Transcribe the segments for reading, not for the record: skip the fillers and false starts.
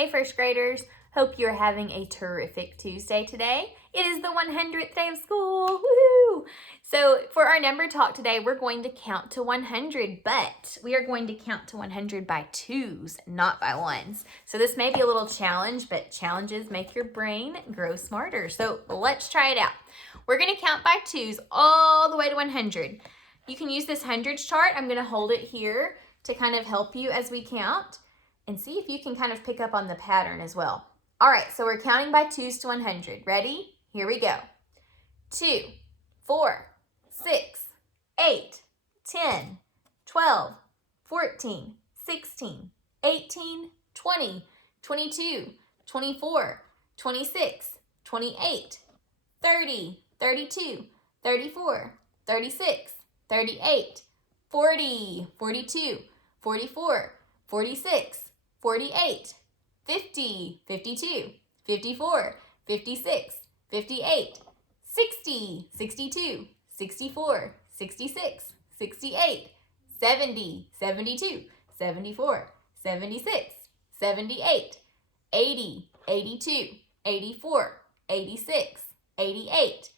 Hey first graders, hope you're having a terrific Tuesday today. It is the 100th day of school, woohoo! So for our number talk today, we're going to count to 100, but we are going to count to 100 by twos, not by ones. So this may be a little challenge, but challenges make your brain grow smarter. So let's try it out. We're gonna count by twos all the way to 100. You can use this hundreds chart. I'm gonna hold it here to kind of help you as we count and see if you can kind of pick up on the pattern as well. All right, so we're counting by twos to 100. Ready? Here we go. 2, 4, 6, 8, 10, 12, 14, 16, 18, 20, 22, 24, 26, 28, 30, 32, 34, 36, 38, 40, 42, 44, 46, 48, 50, 52, 54, 56, 58, 60, 62, 64, 66, 68, 70, 72, 74, 76, 78, 80, 82, 84, 86, 88,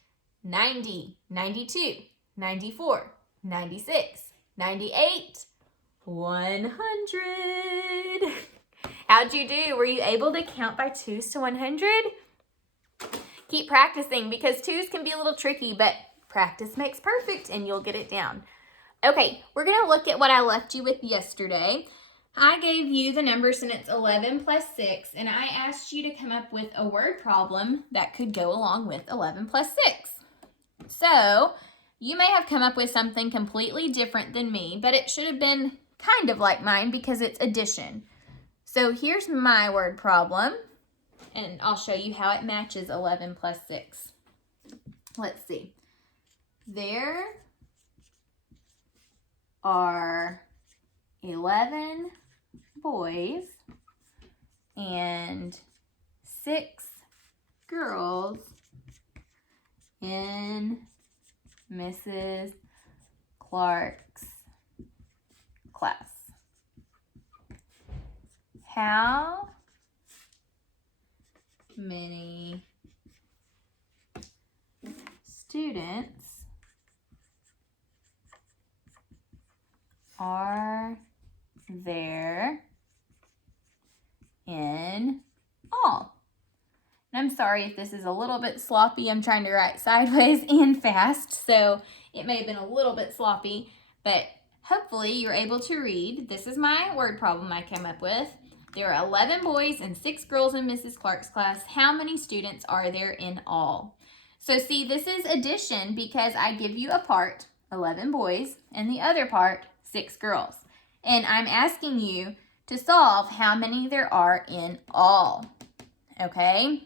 90, 92, 94, 96, 98, 100. How'd you do? Were you able to count by twos to 100? Keep practicing because twos can be a little tricky, but practice makes perfect and you'll get it down. Okay, we're going to look at what I left you with yesterday. I gave you the numbers and it's 11 plus 6, and I asked you to come up with a word problem that could go along with 11 plus 6. So you may have come up with something completely different than me, but it should have been kind of like mine because it's addition. So here's my word problem, and I'll show you how it matches 11 plus 6. Let's see. There are 11 boys and 6 girls in Mrs. Clark's class. How many students are there in all? And I'm sorry if this is a little bit sloppy. I'm trying to write sideways and fast, so it may have been a little bit sloppy, but hopefully you're able to read. This is my word problem I came up with. There are 11 boys and 6 girls in Mrs. Clark's class. How many students are there in all? So see, this is addition because I give you a part, 11 boys, and the other part, 6 girls. And I'm asking you to solve how many there are in all, okay?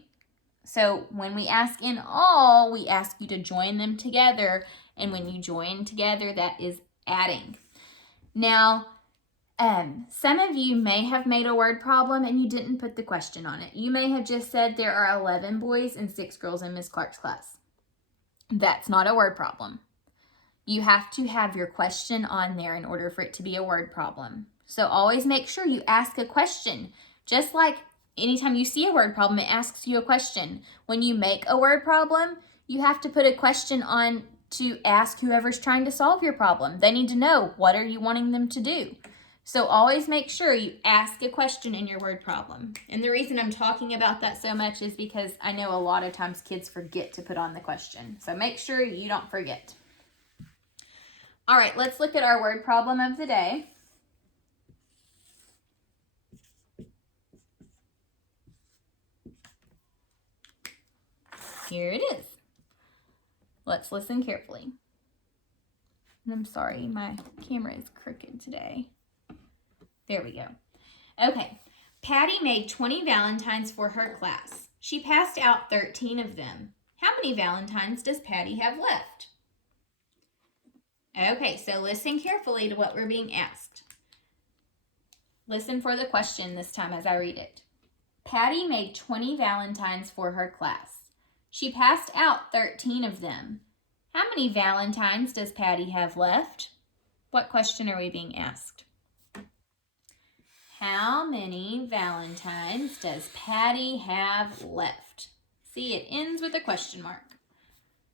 So when we ask in all, we ask you to join them together, and when you join together, that is adding. Now, some of you may have made a word problem and you didn't put the question on it. You may have just said there are 11 boys and 6 girls in Miss Clark's class. That's not a word problem. You have to have your question on there in order for it to be a word problem. So always make sure you ask a question. Just like anytime you see a word problem, it asks you a question. When you make a word problem, you have to put a question on to ask whoever's trying to solve your problem. They need to know, what are you wanting them to do? So always make sure you ask a question in your word problem. And the reason I'm talking about that so much is because I know a lot of times kids forget to put on the question. So make sure you don't forget. All right, let's look at our word problem of the day. Here it is. Let's listen carefully. And I'm sorry, my camera is crooked today. There we go. Okay, Patty made 20 Valentines for her class. She passed out 13 of them. How many Valentines does Patty have left? Okay, so listen carefully to what we're being asked. Listen for the question this time as I read it. Patty made 20 Valentines for her class. She passed out 13 of them. How many Valentines does Patty have left? What question are we being asked? How many Valentines does Patty have left? See, it ends with a question mark.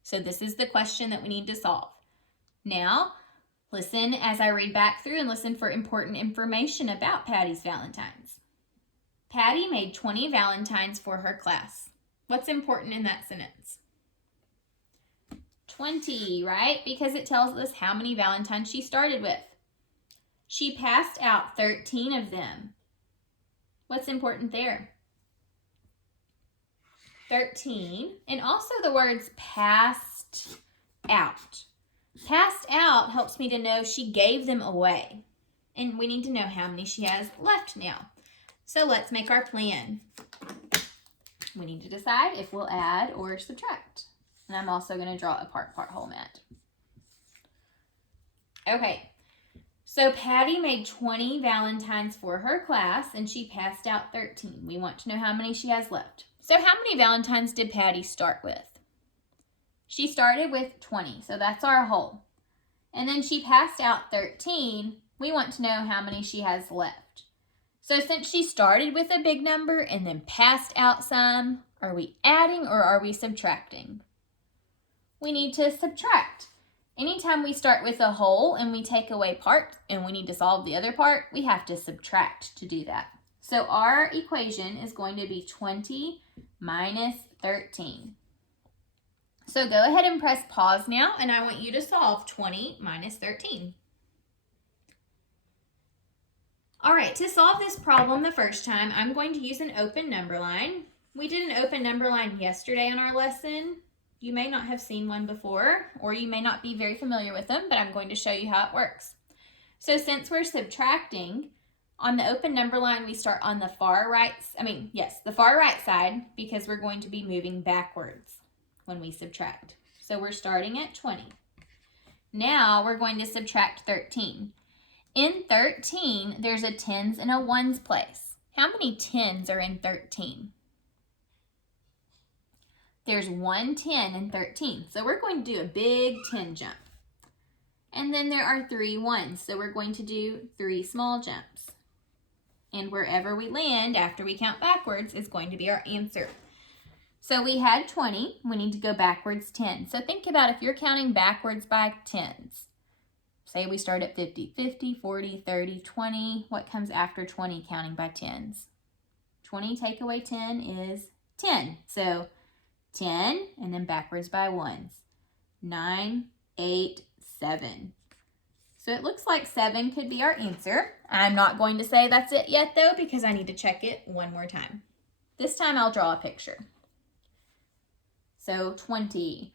So this is the question that we need to solve. Now, listen as I read back through and listen for important information about Patty's Valentines. Patty made 20 Valentines for her class. What's important in that sentence? 20, right? Because it tells us how many Valentines she started with. She passed out 13 of them. What's important there? 13. And also the words passed out. Passed out helps me to know she gave them away. And we need to know how many she has left now. So let's make our plan. We need to decide if we'll add or subtract. And I'm also going to draw a part whole mat. Okay. So Patty made 20 Valentines for her class and she passed out 13. We want to know how many she has left. So how many Valentines did Patty start with? She started with 20, so that's our whole. And then she passed out 13. We want to know how many she has left. So since she started with a big number and then passed out some, are we adding or are we subtracting? We need to subtract. Anytime we start with a whole and we take away part and we need to solve the other part, we have to subtract to do that. So our equation is going to be 20 minus 13. So go ahead and press pause now, and I want you to solve 20 minus 13. All right, to solve this problem the first time, I'm going to use an open number line. We did an open number line yesterday on our lesson. You may not have seen one before, or you may not be very familiar with them, but I'm going to show you how it works. So since we're subtracting, on the open number line, we start on the far right side, because we're going to be moving backwards when we subtract. So we're starting at 20. Now we're going to subtract 13. In 13, there's a tens and a ones place. How many tens are in 13? There's 1 10 in 13. So we're going to do a big 10 jump. And then there are 3 ones. So we're going to do 3 small jumps. And wherever we land after we count backwards is going to be our answer. So we had 20. We need to go backwards 10. So think about if you're counting backwards by tens. Say we start at 50, 50, 40, 30, 20. What comes after 20 counting by tens? 20 take away 10 is 10. So 10 and then backwards by ones. 9, 8, 7. So it looks like 7 could be our answer. I'm not going to say that's it yet though, because I need to check it one more time. This time I'll draw a picture. So 20.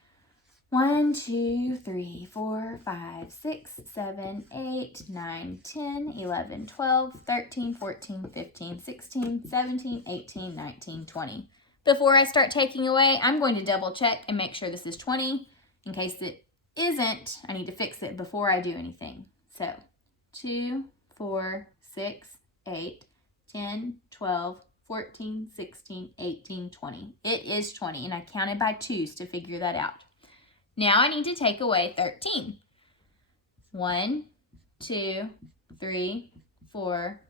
1, 2, 3, 4, 5, 6, 7, 8, 9, 10, 11, 12, 13, 14, 15, 16, 17, 18, 19, 20. Before I start taking away, I'm going to double check and make sure this is 20. In case it isn't, I need to fix it before I do anything. So 2, 4, 6, 8, 10, 12, 14, 16, 18, 20. It is 20, and I counted by 2s to figure that out. Now I need to take away 13. 1, 2, 3, 4,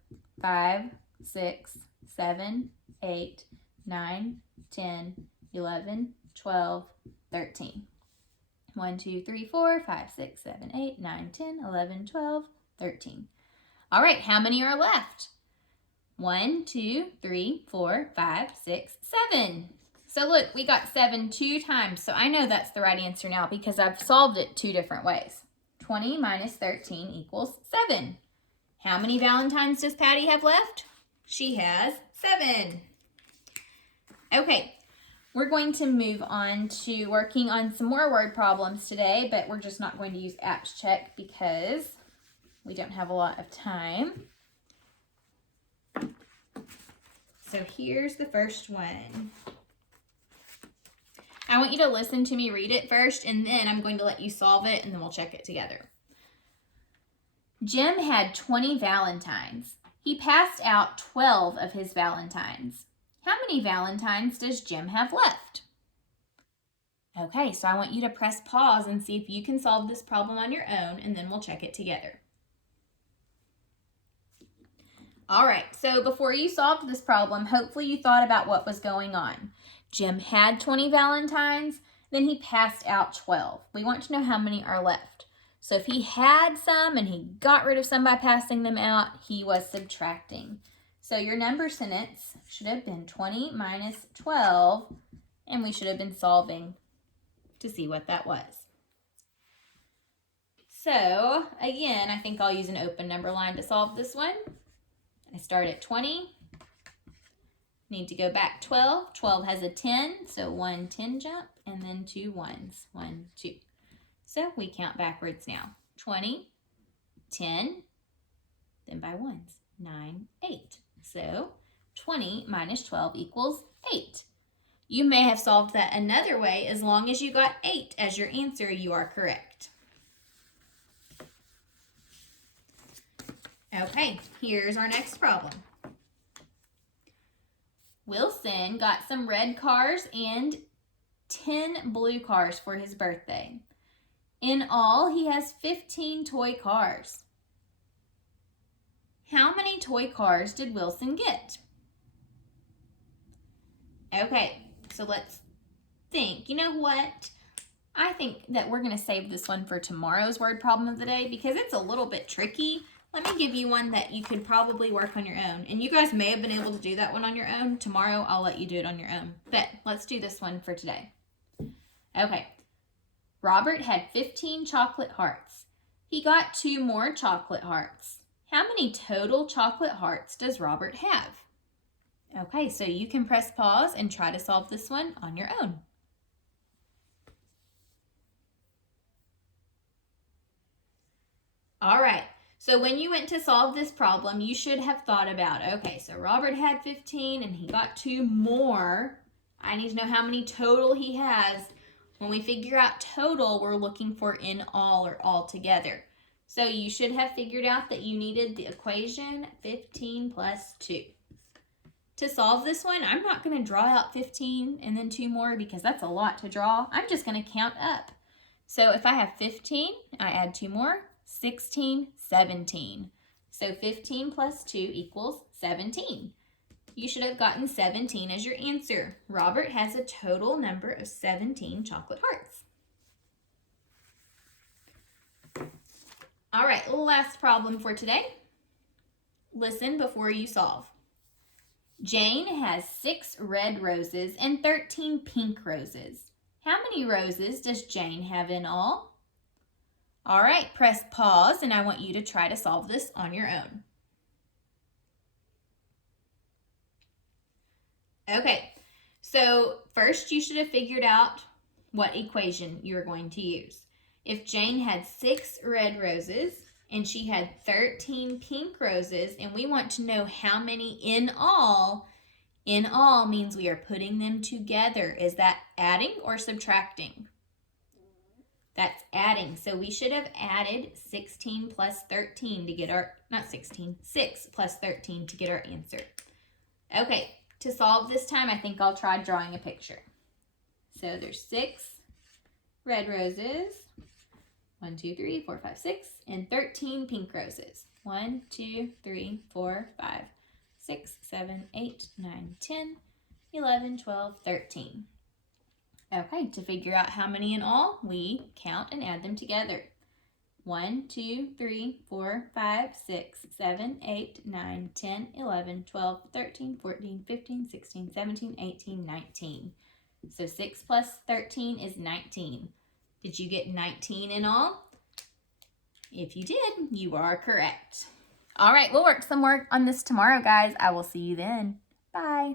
5, 6, 7, 8, 9, 10, 11, 12, 13. 1, 2, 3, 4, 5, 6, 7, 8, 9, 10, 11, 12, 13. All right, how many are left? 1, 2, 3, 4, 5, 6, 7. So look, we got 7 2 times. So I know that's the right answer now because I've solved it 2 different ways. 20 minus 13 equals 7. How many Valentines does Patty have left? She has 7. Okay, we're going to move on to working on some more word problems today, but we're just not going to use apps check because we don't have a lot of time. So here's the first one. I want you to listen to me read it first, and then I'm going to let you solve it, and then we'll check it together. Jim had 20 Valentines. He passed out 12 of his Valentines. How many Valentines does Jim have left? Okay, so I want you to press pause and see if you can solve this problem on your own, and then we'll check it together. All right, so before you solved this problem, hopefully you thought about what was going on. Jim had 20 Valentines, then he passed out 12. We want to know how many are left. So if he had some and he got rid of some by passing them out, he was subtracting. So your number sentence should have been 20 minus 12, and we should have been solving to see what that was. So again, I think I'll use an open number line to solve this one. I start at 20, need to go back 12. 12 has a 10, so 1 10 jump, and then 2 ones, 1, 2. So we count backwards now. 20, 10, then by ones, 9, 8. So 20 minus 12 equals 8. You may have solved that another way. As long as you got 8 as your answer, you are correct. Okay, here's our next problem. Wilson got some red cars and 10 blue cars for his birthday. In all, he has 15 toy cars. How many toy cars did Wilson get? Okay, so let's think. You know what? I think that we're going to save this one for tomorrow's word problem of the day because it's a little bit tricky. Let me give you one that you could probably work on your own. And you guys may have been able to do that one on your own. Tomorrow, I'll let you do it on your own. But let's do this one for today. Okay. Robert had 15 chocolate hearts. He got 2 more chocolate hearts. How many total chocolate hearts does Robert have? Okay, so you can press pause and try to solve this one on your own. All right. So when you went to solve this problem, you should have thought about, okay, so Robert had 15 and he got 2 more. I need to know how many total he has. When we figure out total, we're looking for in all or all together. So you should have figured out that you needed the equation 15 plus 2. To solve this one, I'm not going to draw out 15 and then 2 more because that's a lot to draw. I'm just going to count up. So if I have 15, I add 2 more. 16, 17. So 15 plus 2 equals 17. You should have gotten 17 as your answer. Robert has a total number of 17 chocolate hearts. All right, last problem for today. Listen before you solve. Jane has 6 red roses and 13 pink roses. How many roses does Jane have in all? All right, press pause, and I want you to try to solve this on your own. Okay, so first you should have figured out what equation you're going to use. If Jane had 6 red roses and she had 13 pink roses, and we want to know how many in all means we are putting them together. Is that adding or subtracting? That's adding. So we should have added 16 plus 13 to get our, 6 plus 13 to get our answer. Okay, to solve this time, I think I'll try drawing a picture. So there's 6 red roses, 1, 2, 3, 4, 5, 6, and 13 pink roses. 1, 2, 3, 4, 5, 6, 7, 8, 9, 10, 11, 12, 13. Okay, to figure out how many in all, we count and add them together. 1, 2, 3, 4, 5, 6, 7, 8, 9, 10, 11, 12, 13, 14, 15, 16, 17, 18, 19. So 6 plus 13 is 19. Did you get 19 in all? If you did, you are correct. All right, we'll work some more on this tomorrow, guys. I will see you then. Bye.